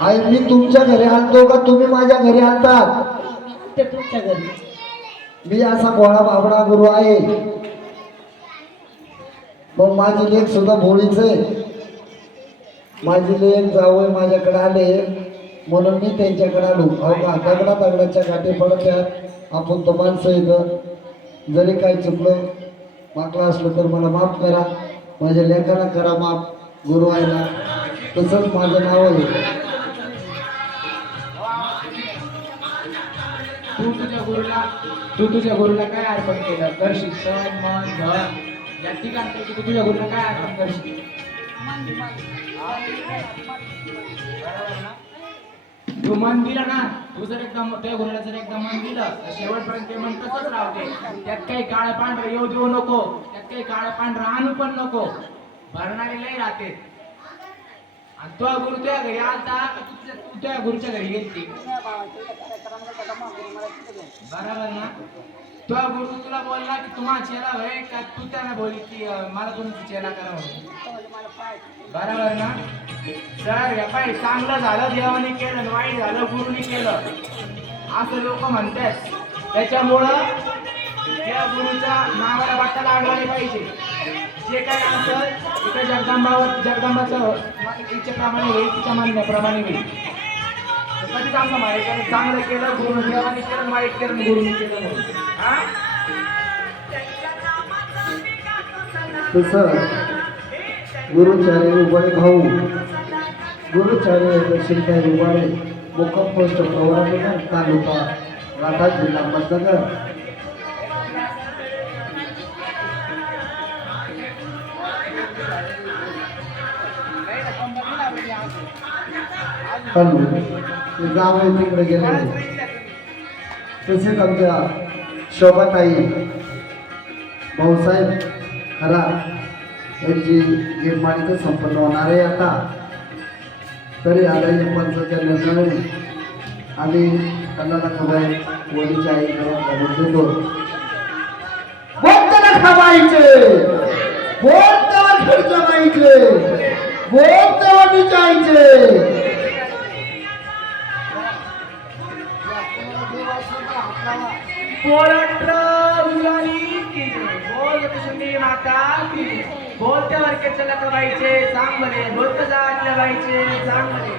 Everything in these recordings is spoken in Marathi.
आई मी तुमच्या घरी आणतो का? तुम्ही माझ्या घरी आणतात. ते तुमच्या घरी. मी असा गोळा बाबडा गुरु आहे. मग माझी लेख सुद्धा भोळीच आहे. माझी लेख जावं माझ्याकडे आले. म्हणून मी त्यांच्याकडे आलो. अहो का दगडा दगडाच्या गाठी पडत आहेत आपण तो माणसं इथं जरी काही चुकलं मागलं असलं तर मला माफ करा. माझ्या लेखाला करा माफ. गुरु आईला तसंच माझं नाव आहे. तू तुझ्या गुरुला तू तुझ्या गुरुला काय अर्पण केलं? करशील सण मन धन. या ठिकाणपैकी तू तुझ्या गुरुला काय अर्पण करशील? तू मन दिलं ना? तू जर एकदा त्या गुरुला जर एकदा मन दिलं तर शेवटपर्यंत ते मन तसंच राहते. त्यात काही काळ पांढरं येऊ देऊ नको. त्यात काही काळ पांढरं आणू पण नको. भरणारे लय राहते. आणि तो गुरु तुझ्या घरी आलता का तू तुझ्या- गुरुच्या घरी गेलती? बरोबर ना? तो गुरु तुला बोलला की तुम्हा चेला होय का तू त्यांना बोलली की मला तुमची चेला करा म्हणून? बरोबर ना? तर या पाय चांगलं झालं देवाने केलं वाईट झालं गुरुनी केलं. असं लोक म्हणतात. त्याच्यामुळं त्या गुरुच्या नावाला वाटा लागला नाही पाहिजे. जे काय असेल तिथे जगदंबावर जगदंबाचं तिच्या इच्छेप्रमाणे होईल तिच्या म्हणण्याप्रमाणे होईल. कधी चांगलं माहिती चांगलं केलं गुरु देवाने केलं आणि वाईट केलं आणि गुरुने केलं तसं गुरुचार्य उबळे भाऊ गुरुचार्य दर्शनकारी उभारे मुक्काम पोस्ट प्रवरा तालुका राधा जिल्हा अहमदनगर पण ते आहे तिकडे गेले. तसेच आमच्या शोभाताई भाऊसाहेब खरा यांची निर्माणीचं संपन्न होणार आहे आता. तरी आदाय पंचाच्या निर्णयाने आम्ही कन्नाला खबर वडीच्या आई घरात देतो. बोल त्याला खवायचे बोल त्याला खर्च माहिचे बोल विचारायचे. पोरात्र मुलांनी की बोल माता की बोलत्या वर्गाच्या लकबाईचे सांग म्हणे बोलत जागल्या सांग म्हणे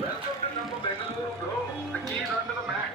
Welcome to Number Bengaluru, bro. The keys under the mat.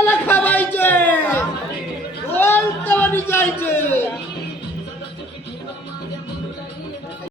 आपल्याला खावायचे जायचे.